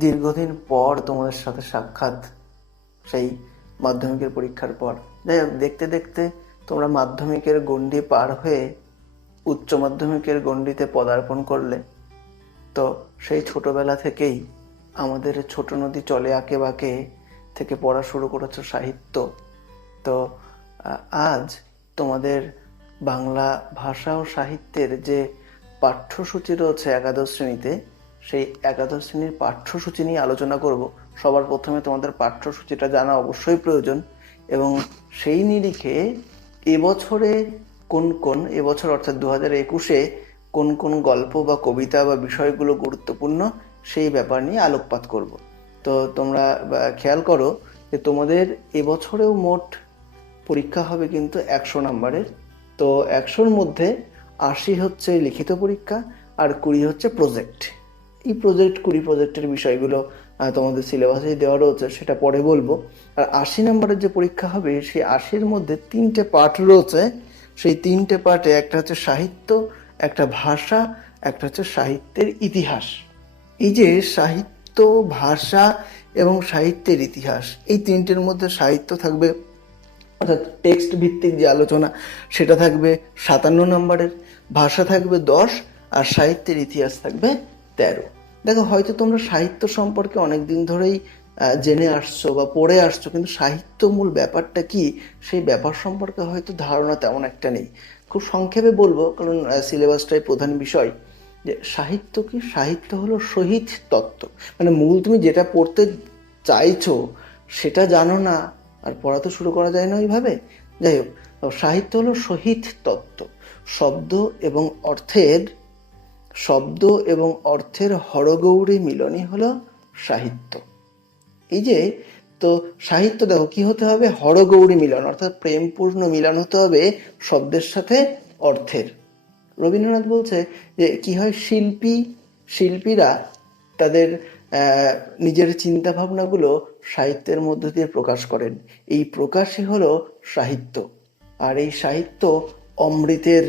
দীর্ঘদিন পর তোমাদের সাথে সাক্ষাৎ, সেই মাধ্যমিকের পরীক্ষার পর। যাই হোক, দেখতে দেখতে তোমরা মাধ্যমিকের গণ্ডি পার হয়ে উচ্চ মাধ্যমিকের গণ্ডিতে পদার্পণ করলে। তো সেই ছোটবেলা থেকেই আমাদের ছোট নদী চলে আঁকে বাঁকে থেকে পড়া শুরু করেছো সাহিত্য। তো আজ তোমাদের বাংলা ভাষা ও সাহিত্যের যে পাঠ্যসূচি রয়েছে একাদশ শ্রেণীতে, সেই একাদশ শ্রেণীর পাঠ্যসূচি নিয়ে আলোচনা করব। সবার প্রথমে তোমাদের পাঠ্যসূচিটা জানা অবশ্যই প্রয়োজন, এবং সেই নিরিখে এবছরে এবছর অর্থাৎ 2021-এ কোন কোন গল্প বা কবিতা বা বিষয়গুলো গুরুত্বপূর্ণ সেই ব্যাপার নিয়ে আলোকপাত করব। তো তোমরা খেয়াল করো যে তোমাদের এবছরেও মোট পরীক্ষা হবে কিন্তু 100 নাম্বারের। তো 100-র মধ্যে 80 হচ্ছে লিখিত পরীক্ষা আর 20 হচ্ছে প্রজেক্ট। এই প্রজেক্টের বিষয়গুলো তোমাদের সিলেবাসে দেওয়া রয়েছে, সেটা পরে বলবো। আর 80 নাম্বারের যে পরীক্ষা হবে, সেই 80-র মধ্যে 3টে পার্ট রয়েছে। সেই 3টে পার্টে একটা হচ্ছে সাহিত্য, একটা ভাষা, একটা হচ্ছে সাহিত্যের ইতিহাস। এই যে সাহিত্য, ভাষা এবং সাহিত্যের ইতিহাস, এই 3টের মধ্যে সাহিত্য থাকবে, অর্থাৎ টেক্সট ভিত্তিক যে আলোচনা, সেটা থাকবে 57 নম্বরের, ভাষা থাকবে 10, আর সাহিত্যের ইতিহাস থাকবে 13। দেখো, হয়তো তোমরা সাহিত্য সম্পর্কে অনেকদিন ধরেই জেনে আসছো বা পড়ে আসছো, কিন্তু সাহিত্য মূল ব্যাপারটা কি সেই ব্যাপার সম্পর্কে হয়তো ধারণা তেমন একটা নেই। খুব সংক্ষেপে বলবো, কারণ সিলেবাসটাই প্রধান বিষয়, যে সাহিত্য কি। সাহিত্য হলো শহীদ তত্ত্ব, মানে মূল তুমি যেটা পড়তে চাইছো সেটা জানো না, আর পড়া তো শুরু করা যায় না ওইভাবে। যাই হোক, সাহিত্য হলো শহীদ তত্ত্ব। শব্দ এবং অর্থের হরগৌরী মিলনই হলো সাহিত্য। এই যে, তো সাহিত্য দেখো কি হতে হবে, হরগৌরী মিলন, অর্থাৎ প্রেমপূর্ণ মিলন হতে হবে শব্দের সাথে অর্থের। রবীন্দ্রনাথ বলছে যে কি হয়, শিল্পীরা তাদের নিজের চিন্তা ভাবনাগুলো সাহিত্যের মধ্য দিয়ে প্রকাশ করেন। এই প্রকাশই হলো সাহিত্য। আর এই সাহিত্য অমৃতের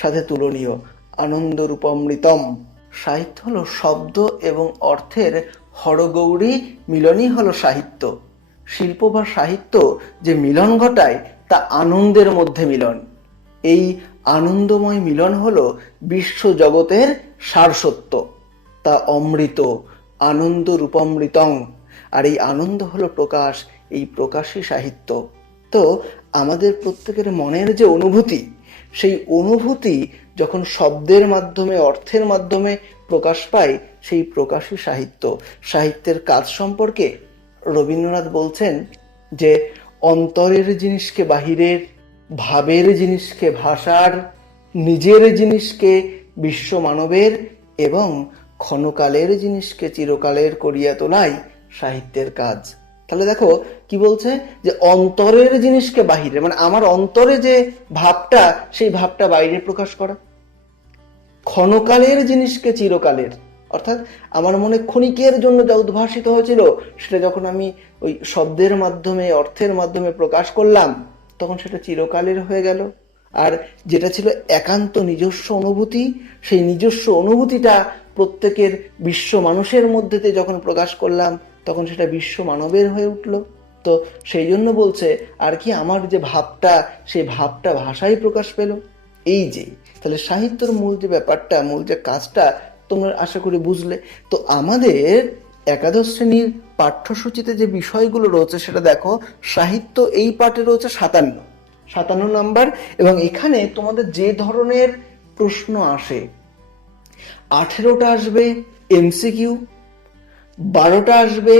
সাথে তুলনীয়, আনন্দ রূপমৃতম। সাহিত্য হলো শব্দ এবং অর্থের হরগৌরী মিলনই হলো সাহিত্য। শিল্প বা সাহিত্য যে মিলন ঘটায় তা আনন্দের মধ্যে মিলন। এই আনন্দময় মিলন হলো বিশ্ব জগতের সারসত্য, তা অমৃত, আনন্দ রূপমৃতং। আর এই আনন্দ হলো প্রকাশ, এই প্রকাশই সাহিত্য। তো আমাদের প্রত্যেকের মনের যে অনুভূতি, সেই অনুভূতি যখন শব্দের মাধ্যমে, অর্থের মাধ্যমে প্রকাশ পায়, সেই প্রকাশই সাহিত্য। সাহিত্যের কাজ সম্পর্কে রবীন্দ্রনাথ বলছেন যে অন্তরের জিনিসকে বাহিরের, ভাবের জিনিসকে ভাষার, নিজের জিনিসকে বিশ্ব মানবের, এবং ক্ষণকালের জিনিসকে চিরকালের করিয়া তোলাই সাহিত্যের কাজ। তাহলে দেখো কি বলছে, যে অন্তরের জিনিসকে বাহিরে, মানে আমার অন্তরে যে ভাবটা, সেই ভাবটা বাইরে প্রকাশ করা। ক্ষণকালের জিনিসকে চিরকালের, অর্থাৎ আমার মনে ক্ষণিকের জন্য যা উদ্ভাসিত হয়েছিল, সেটা যখন আমি ওই শব্দের মাধ্যমে, অর্থের মাধ্যমে প্রকাশ করলাম, তখন সেটা চিরকালের হয়ে গেল। আর যেটা ছিল একান্ত নিজস্ব অনুভূতি, সেই নিজস্ব অনুভূতিটা প্রত্যেকের বিশ্ব মানুষের মধ্যেতে যখন প্রকাশ করলাম, তখন সেটা বিশ্ব মানবের হয়ে উঠল। তো সেই জন্য বলছে, আর কি আমার যে ভাবটা, সেই ভাবটা ভাষায় প্রকাশ পেল। এই যে, তাহলে সাহিত্যর মূল যে ব্যাপারটা, মূল যে কাজটা তোমরা আশা করি বুঝলে। তো আমাদের একাদশ শ্রেণীর পাঠ্যসূচিতে যে বিষয়গুলো রয়েছে, সেটা দেখো, সাহিত্য এই পাঠে রয়েছে 57 নাম্বার। এবং এখানে তোমাদের যে ধরনের প্রশ্ন আসে, 18টা আসবে এমসিকিউ, 12টা আসবে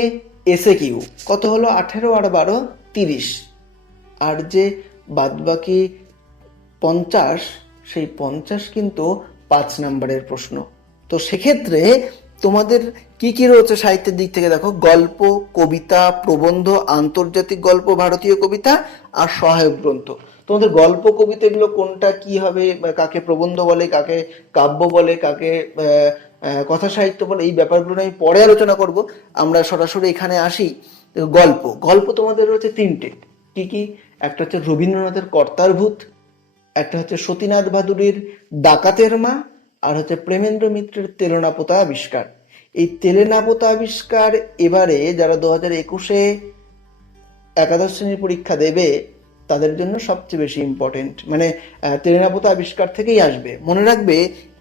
এসএকিউ। কত হলো? 18 আর 12 30। আর যে বাদবাকি 50, সেই 50 কিন্তু 5 নাম্বারের প্রশ্ন। তো সেক্ষেত্রে তোমাদের কি কি রয়েছে সাহিত্যের দিক থেকে দেখো, গল্প, কবিতা, প্রবন্ধ, আন্তর্জাতিক গল্প, ভারতীয় কবিতা, আর সহায়ক গ্রন্থ। তোমাদের গল্প, কবিতা এগুলো কোনটা কি হবে, কাকে প্রবন্ধ বলে, কাকে কাব্য বলে, কাকে কথা সাহিত্য বলে, এই ব্যাপারগুলো আমি পরে আলোচনা করব। আমরা সরাসরি এখানে আসি। গল্প তোমাদের রয়েছে 3টে। কি কি? একটা হচ্ছে রবীন্দ্রনাথের কর্তার ভূত, একটা হচ্ছে সতীনাথ ভাদুড়ির ডাকাতের মা, আর হচ্ছে প্রেমেন্দ্র মিত্রের তেলনা পোতা আবিষ্কার। এই তেলেনাপোতা আবিষ্কার এবারে যারা 2021-এ একাদশ শ্রেণীর পরীক্ষা দেবে তাদের জন্য সবচেয়ে বেশি ইম্পর্টেন্ট, মানে তেলেনাপোতা আবিষ্কার থেকেই আসবে। মনে রাখবে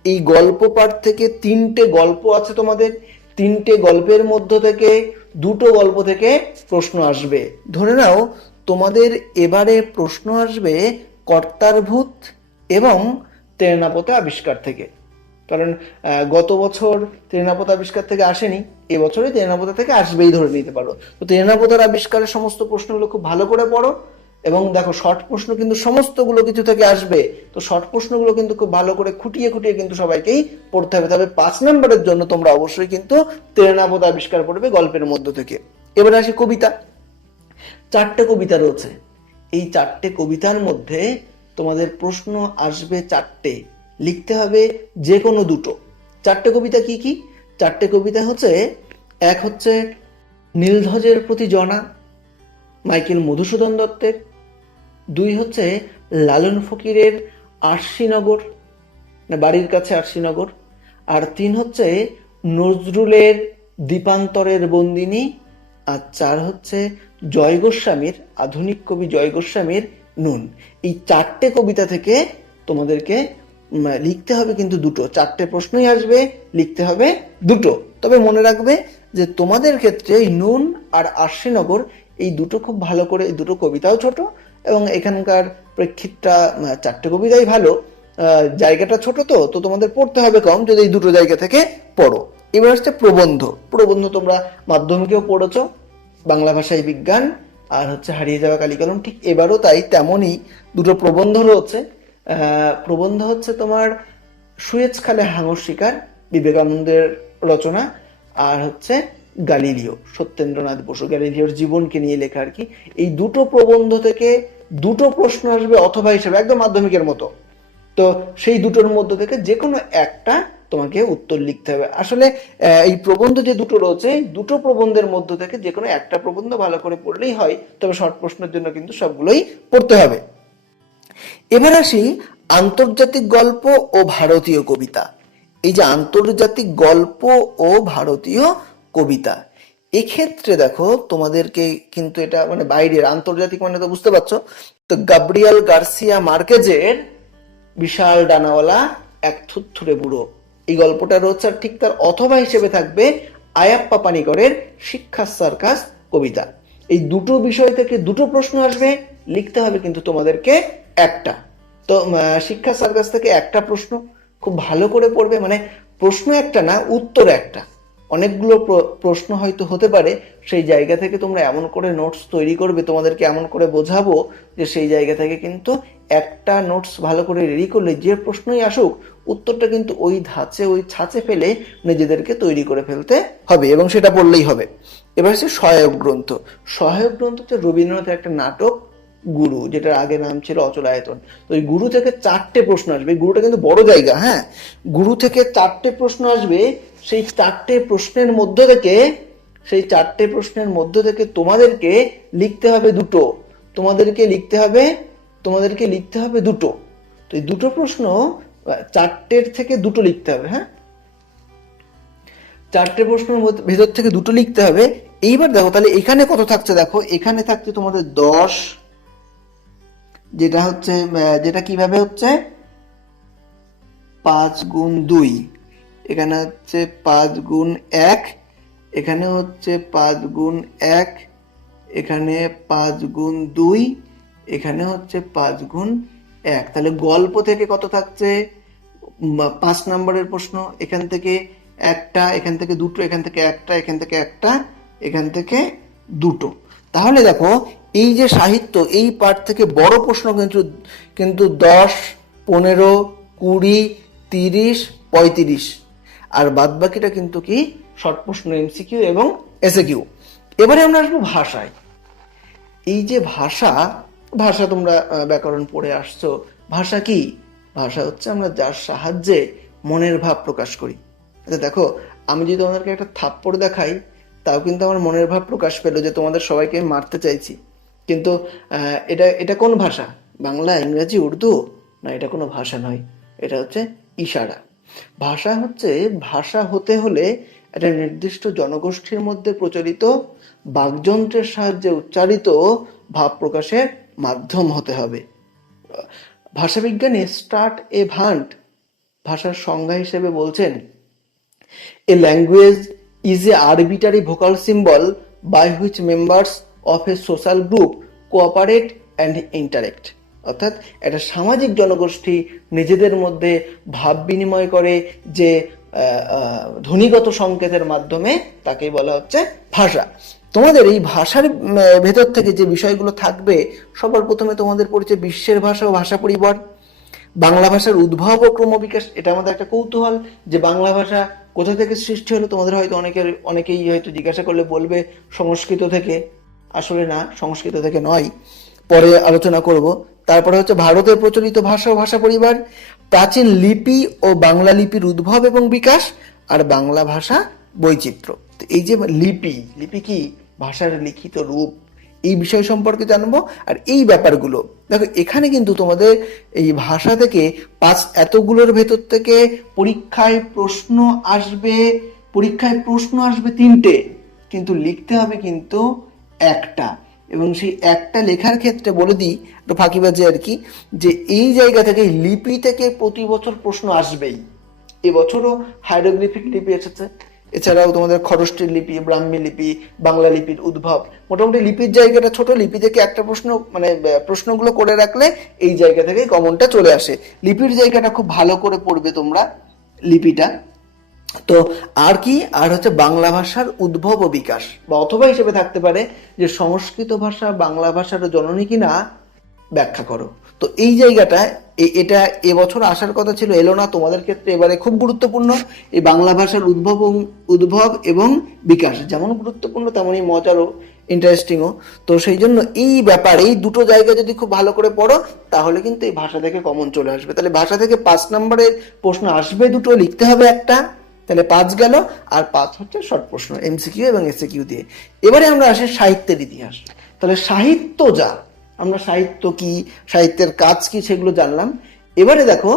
এই গল্প পাঠ থেকে 3টে গল্প আছে তোমাদের, 3টে গল্পের মধ্য থেকে 2টো গল্প থেকে প্রশ্ন আসবে। ধরে নাও তোমাদের এবারে প্রশ্ন আসবে কর্তার ভূত এবং তেলেনাপোতা আবিষ্কার থেকে, কারণ গত বছর তেলেনাপোতা আবিষ্কার থেকে আসেনি, এবছরে তেলেনাপোতা থেকে আসবেই ধরে নিতে পারো। তো তেলেনাপোতার আবিষ্কারের সমস্ত প্রশ্নগুলো খুব ভালো করে পড়ো এবং দেখো শর্ট প্রশ্ন কিন্তু সমস্তগুলো কিছু থেকে আসবে, তো শর্ট প্রশ্নগুলো কিন্তু খুব ভালো করে খুঁটিয়ে খুঁটিয়ে কিন্তু সবাইকেই পড়তে হবে। তবে 5 নম্বরের জন্য তোমরা অবশ্যই কিন্তু তেলেনাপোতা আবিষ্কার পড়বে গল্পের মধ্য থেকে। এবার আসি কবিতা। 4টে কবিতা রয়েছে, এই 4টে কবিতার মধ্যে তোমাদের প্রশ্ন আসবে 4টে, লিখতে হবে যে কোনো 2টো। 4টে কবিতা কি কি? 4টে কবিতা হচ্ছে, এক হচ্ছে নীলধ্বজের প্রতি জনা, মাইকেল মধুসূদন দত্তের। 2 হচ্ছে লালন ফকিরের আরশিনগর, বাড়ির কাছে আরশিনগর। আর 3 হচ্ছে নজরুলের দীপান্তরের বন্দিনী। আর 4 হচ্ছে জয় গোস্বামীর, আধুনিক কবি জয় গোস্বামীর নুন। এই 4টে কবিতা থেকে তোমাদেরকে লিখতে হবে কিন্তু 2টো। 4টে প্রশ্নই আসবে, লিখতে হবে 2টো। তবে মনে রাখবে যে তোমাদের ক্ষেত্রে এই নুন আর আরশিনগর এই 2টো খুব ভালো করে, এই 2টো কবিতাও ছোট এবং এখানকার প্রেক্ষিতটা 4টে কবিতাই ভালো, জায়গাটা ছোট, তো তোমাদের পড়তে হবে কম যদি এই 2টো জায়গা থেকে পড়ো। এবার হচ্ছে প্রবন্ধ। প্রবন্ধ তোমরা মাধ্যমিকেও পড়েছ, বাংলা ভাষায় বিজ্ঞান আর হচ্ছে হারিয়ে যাওয়া কালিকলম, ঠিক এবারও তাই তেমনই 2টো প্রবন্ধ রয়েছে। প্রবন্ধ হচ্ছে তোমার সুয়েজ খালে হাঙর শিকার, বিবেকানন্দের রচনা, আর হচ্ছে গালিলিও, সত্যেন্দ্রনাথ বসু, গ্যালিলিওর জীবনকে নিয়ে লেখা আর কি। এই 2টো প্রবন্ধ থেকে 2টো প্রশ্ন আসবে অথবা হিসেবে, একদম মাধ্যমিকের মতো। তো সেই 2টোর মধ্যে থেকে যে কোনো একটা তোমাকে উত্তর লিখতে হবে। আসলে এই প্রবন্ধ যে 2টো রয়েছে, 2টো প্রবন্ধের মধ্য থেকে যে কোনো একটা প্রবন্ধ ভালো করে পড়লেই হয়, তবে শর্ট প্রশ্নের জন্য কিন্তু সবগুলোই পড়তে হবে। এবার আসি আন্তর্জাতিক গল্প ও ভারতীয় কবিতা। এই যে আন্তর্জাতিক গল্প ও ভারতীয় কবিতা, এক্ষেত্রে দেখো তোমাদেরকে কিন্তু এটা মানে বাইরের, আন্তর্জাতিক মানে তো বুঝতে পারছো, তো গাব্রিয়েল গার্সিয়া মার্কেজের বিশাল ডানাওয়ালা এক থুরথুরে বুড়ো, এই গল্পটা রয়েছে। আর ঠিক তার অথবা হিসেবে থাকবে আয়াপ্পা পানিকরের শিক্ষা সার্কাস কবিতা। এই 2টো বিষয় থেকে 2টো প্রশ্ন আসবে, লিখতে হবে কিন্তু তোমাদেরকে একটা। তো শিক্ষা সার্কাস থেকে একটা প্রশ্ন খুব ভালো করে পড়বে, মানে প্রশ্ন একটা না, উত্তর একটা। অনেকগুলো প্রশ্ন হয়তো হতে পারে, সেই জায়গা থেকে তোমরা এমন করে নোটস তৈরি করবে, তোমাদেরকে এমন করে বোঝাবো যে সেই জায়গা থেকে কিন্তু একটা নোটস ভালো করে রেডি করলে যে প্রশ্নই আসুক উত্তরটা কিন্তু ওই ধাঁচে, ওই ছাঁচে ফেলে নিজেদেরকে তৈরি করে ফেলতে হবে এবং সেটা পড়লেই হবে। এবার হচ্ছে সহায়ক গ্রন্থ। সহায়ক গ্রন্থ হচ্ছে রবীন্দ্রনাথের একটা নাটক গুরু, যেটার আগে নাম ছিল অচলায়তন। তো এই গুরু থেকে 4টে প্রশ্ন আসবে, গুরুটা কিন্তু বড় জায়গা, হ্যাঁ। গুরু থেকে 4টে প্রশ্ন আসবে, সেই 4টে প্রশ্নের মধ্য থেকে তোমাদেরকে লিখতে হবে 2টো, তোমাদেরকে লিখতে হবে 2টো। তো এই 2টো প্রশ্ন 4টের থেকে 2টো লিখতে হবে, হ্যাঁ। 4টে প্রশ্নের ভেতর থেকে 2টো লিখতে হবে। এইবার দেখো তাহলে এখানে কত থাকছে, দেখো এখানে থাকছে তোমাদের 10, যেটা কিভাবে হচ্ছে 5 গুণ 2, এখানে হচ্ছে 5 গুণ 1, এখানে হচ্ছে 5 গুণ 1, এখানে 5 গুণ 2, এখানে হচ্ছে 5 গুণ 1। তাহলে গল্প থেকে কত থাকছে, 5 নম্বরের প্রশ্ন, এখান থেকে একটা, এখান থেকে 2টো, এখান থেকে একটা, এখান থেকে একটা, এখান থেকে 2টো। তাহলে দেখো এই যে সাহিত্য, এই পাঠ থেকে বড় প্রশ্ন কিন্তু 10, 15, 20, 30, 35, আর বাদ বাকিটা কিন্তু কি শর্ট প্রশ্ন, এমসিকিউ এবং এসএকিউ। এবারে আমরা আসবো ভাষায়। এই যে ভাষা তোমরা ব্যাকরণ পড়ে আসছো। ভাষা কি? ভাষা হচ্ছে আমরা যার সাহায্যে মনের ভাব প্রকাশ করি। দেখো আমি যদি তোমাদেরকে একটা থাপ্পড় দেখাই তাও কিন্তু আমার মনের ভাব প্রকাশ পেলো যে তোমাদের সবাইকে মারতে চাইছি, কিন্তু এটা কোন ভাষা? বাংলা, ইংরেজি, উর্দু? না, এটা কোনো ভাষা নয়, এটা হচ্ছে ইশারা। ভাষা হতে হলে একটা নির্দিষ্ট জনগোষ্ঠীর মধ্যে প্রচলিত বাকযন্ত্রের সাহায্যে উচ্চারিত ভাব প্রকাশের মাধ্যম হতে হবে। ভাষাবিজ্ঞানী স্টার্ট এ ভান্ট ভাষার সংজ্ঞা হিসেবে বলছেন, a language is a arbitrary vocal symbol by which members of a social group cooperate and interact. অর্থাৎ একটা সামাজিক জনগোষ্ঠী নিজেদের মধ্যে ভাব বিনিময় করে যে ধ্বনিগত সংকেতের মাধ্যমে, তাকেই বলা হচ্ছে ভাষা। তোমাদের এই ভাষার ভেতর থেকে যে বিষয়গুলো থাকবে, সবার প্রথমে তোমাদের পড়ছে বিশ্বের ভাষা ও ভাষা পরিবার, বাংলা ভাষার উদ্ভব ও ক্রমবিকাশ। এটা আমাদের একটা কৌতূহল যে বাংলা ভাষা কোথা থেকে সৃষ্টি হলো। তোমাদের হয়তো অনেকেই হয়তো জিজ্ঞাসা করলে বলবে সংস্কৃত থেকে। আসলে না, সংস্কৃত থেকে নয়, পরে আলোচনা করব। তারপরে হচ্ছে ভারতের প্রচলিত ভাষা ও ভাষা পরিবার, প্রাচীন লিপি ও বাংলা লিপির উদ্ভব এবং বিকাশ, আর বাংলা ভাষা বৈচিত্র্য। তো এই যে লিপি কি, ভাষার লিখিত রূপ, এই বিষয় সম্পর্কে জানবো। আর এই ব্যাপারগুলো দেখো, এখানে কিন্তু তোমাদের এই ভাষা থেকে এতগুলোর ভেতর থেকে পরীক্ষায় প্রশ্ন আসবে 3টে, কিন্তু লিখতে হবে কিন্তু একটা। এবং সেই একটা লেখার ক্ষেত্রে বলে দিই একটু ফাঁকিবাজি আর কি, যে এই জায়গা থেকে লিপি থেকে প্রতি বছর প্রশ্ন আসবেই। এবছরও হাইরোগ্লিফিক লিপি এসেছে, এছাড়াও তোমাদের খরষ্টের লিপি, ব্রাহ্মী লিপি, বাংলা লিপির উদ্ভব। মোটামুটি লিপির জায়গাটা ছোট, লিপি থেকে একটা প্রশ্ন প্রশ্নগুলো করে রাখলে এই জায়গা থেকে কমনটা চলে আসে। লিপির জায়গাটা খুব ভালো করে পড়বে তোমরা, লিপিটা। তো আর কি, আর হচ্ছে বাংলা ভাষার উদ্ভব ও বিকাশ, বা অথবা হিসেবে থাকতে পারে যে সংস্কৃত ভাষা বাংলা ভাষার জননী কিনা ব্যাখ্যা করো। তো এই জায়গাটায় এটা এবছর আসার কথা ছিল, এলো না। তোমাদের ক্ষেত্রে এবারে খুব গুরুত্বপূর্ণ এই বাংলা ভাষার উদ্ভব এবং বিকাশ, যেমন গুরুত্বপূর্ণ তেমনই মজারও, ইন্টারেস্টিংও। তো সেই জন্য এই ব্যাপার, এই দুটো জায়গা যদি খুব ভালো করে পড়ো, তাহলে কিন্তু এই ভাষা থেকে কমন চলে আসবে। তাহলে ভাষা থেকে 5 নম্বরের প্রশ্ন আসবে দুটো, লিখতে হবে একটা, তাহলে 5 গেল। আর 5 হচ্ছে শর্ট প্রশ্ন, এমসিকিউ এবং এসএকিউ দিয়ে। এবারে আমরা আসি সাহিত্যের ইতিহাস। তাহলে সাহিত্য যা, আমরা সাহিত্য কি, সাহিত্যের কাজ কি, সেগুলো জানলাম। এবারে দেখো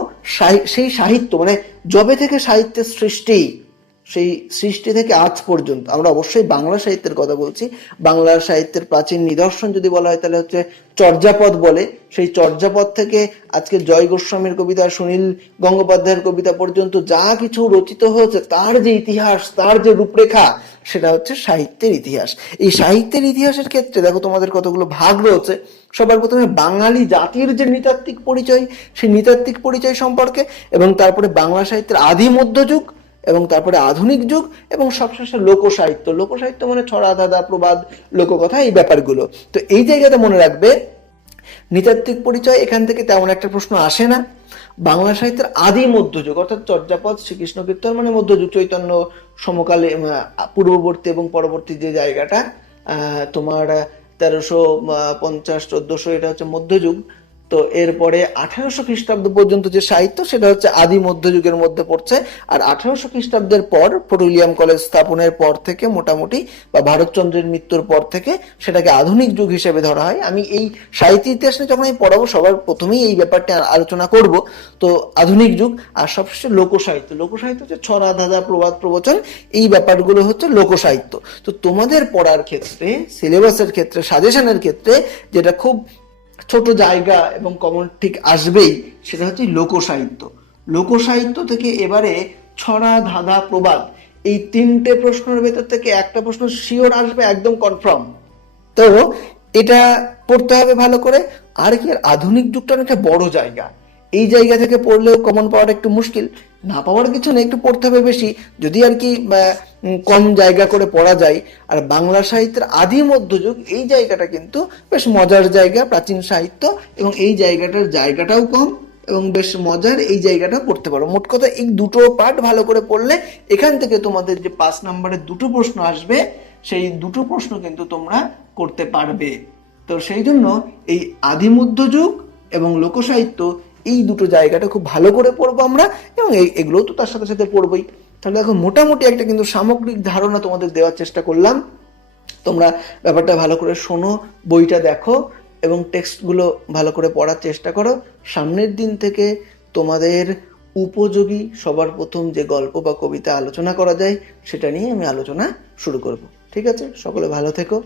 সেই সাহিত্য মানে যবে থেকে সাহিত্যের সৃষ্টি, সেই সৃষ্টি থেকে আজ পর্যন্ত, আমরা অবশ্যই বাংলা সাহিত্যের কথা বলছি। বাংলা সাহিত্যের প্রাচীন নিদর্শন যদি বলা হয় তাহলে হচ্ছে চর্যাপদ বলে। সেই চর্যাপদ থেকে আজকে জয় গোস্বামীর কবিতা, সুনীল গঙ্গোপাধ্যায়ের কবিতা পর্যন্ত যা কিছু রচিত হয়েছে, তার যে ইতিহাস, তার যে রূপরেখা, সেটা হচ্ছে সাহিত্যের ইতিহাস। এই সাহিত্যের ইতিহাসের ক্ষেত্রে দেখো তোমাদের কতগুলো ভাগ রয়েছে। সবার প্রথমে বাঙালি জাতির যে নৃতাত্ত্বিক পরিচয়, সেই নৃতাত্ত্বিক পরিচয় সম্পর্কে, এবং তারপরে বাংলা সাহিত্যের আদি মধ্যযুগ, এবং তারপরে আধুনিক যুগ, এবং সবশেষে লোকসাহিত্য। লোকসাহিত্য মানে ছড়া, ধাঁধা, প্রবাদ, লোককথা, এই ব্যাপারগুলো। তো এই জায়গাতে মনে রাখবে, নৃতাত্ত্বিক পরিচয় এখান থেকে তেমন একটা প্রশ্ন আসে না। বাংলা সাহিত্যের আদি মধ্যযুগ, অর্থাৎ চর্যাপদ, শ্রীকৃষ্ণ কীর্তন মানে মধ্যযুগ, চৈতন্য সমকালে, পূর্ববর্তী এবং পরবর্তী যে জায়গাটা, তোমার 1350-1400, এটা হচ্ছে মধ্যযুগ। তো এরপরে 1800 খ্রিস্টাব্দ পর্যন্ত যে সাহিত্য, সেটা হচ্ছে আদি মধ্যযুগের মধ্যে পড়ছে। আর 1800 খ্রিস্টাব্দের পর, পেট্রোলিয়াম কলেজ স্থাপনের পর থেকে মোটামুটি, বা ভারতচন্দ্রের মৃত্যুর পর থেকে সেটাকে আধুনিক যুগ হিসেবে ধরা হয়। আমি এই সাহিত্য ইতিহাস নিয়ে যখন আমি পড়াবো, সবার প্রথমেই এই ব্যাপারটা আলোচনা করব। তো আধুনিক যুগ, আর সবশেষে লোকসাহিত্য। লোকসাহিত্য হচ্ছে ছড়া, ধাঁধা, প্রবাদ, প্রবচন, এই ব্যাপারগুলো হচ্ছে লোকসাহিত্য। তো তোমাদের পড়ার ক্ষেত্রে, সিলেবাসের ক্ষেত্রে, সাজেশনের ক্ষেত্রে যেটা খুব ছোট জায়গা এবং কমন ঠিক আসবেই, সেটা হচ্ছে লোকসাহিত্য। লোকসাহিত্য থেকে এবারে ছড়া, ধাঁধা, প্রবাদ, এই 3টে প্রশ্নের ভেতর থেকে একটা প্রশ্ন শিওর আসবে, একদম কনফার্ম। তো এটা পড়তে হবে ভালো করে। আর কি, আধুনিক যুগটা অনেকটা বড় জায়গা, এই জায়গা থেকে পড়লেও কমন পাওয়ার একটু মুশকিল। না পাওয়ার কিছু নেই, একটু পড়তে হবে বেশি, যদি আর কি কম জায়গা করে পড়া যায়। আর বাংলা সাহিত্যের আদি মধ্যযুগ, এই জায়গাটা কিন্তু বেশ মজার জায়গা, প্রাচীন সাহিত্য, এবং এই জায়গাটাও কম এবং বেশ মজার, এই জায়গাটা পড়তে পারো। মোট কথা এই দুটো পার্ট ভালো করে পড়লে এখান থেকে তোমাদের যে 5 নম্বরের দুটো প্রশ্ন আসবে, সেই দুটো প্রশ্ন কিন্তু তোমরা করতে পারবে। তো সেই জন্য এই আদি মধ্যযুগ এবং লোকসাহিত্য, এই দুটো জায়গাটা খুব ভালো করে পড়বো আমরা, এবং এগুলো তো তার সাথে সাথে পড়বোই। তাহলে এখন মোটামুটি একটা কিন্তু সামগ্রিক ধারণা তোমাদের দেওয়ার চেষ্টা করলাম। তোমরা ব্যাপারটা ভালো করে শোনো, বইটা দেখো, এবং টেক্সটগুলো ভালো করে পড়ার চেষ্টা করো। সামনের দিন থেকে তোমাদের উপযোগী সবার প্রথম যে গল্প বা কবিতা আলোচনা করা যায় সেটা নিয়ে আমি আলোচনা শুরু করব। ঠিক আছে, সকলে ভালো থেকো।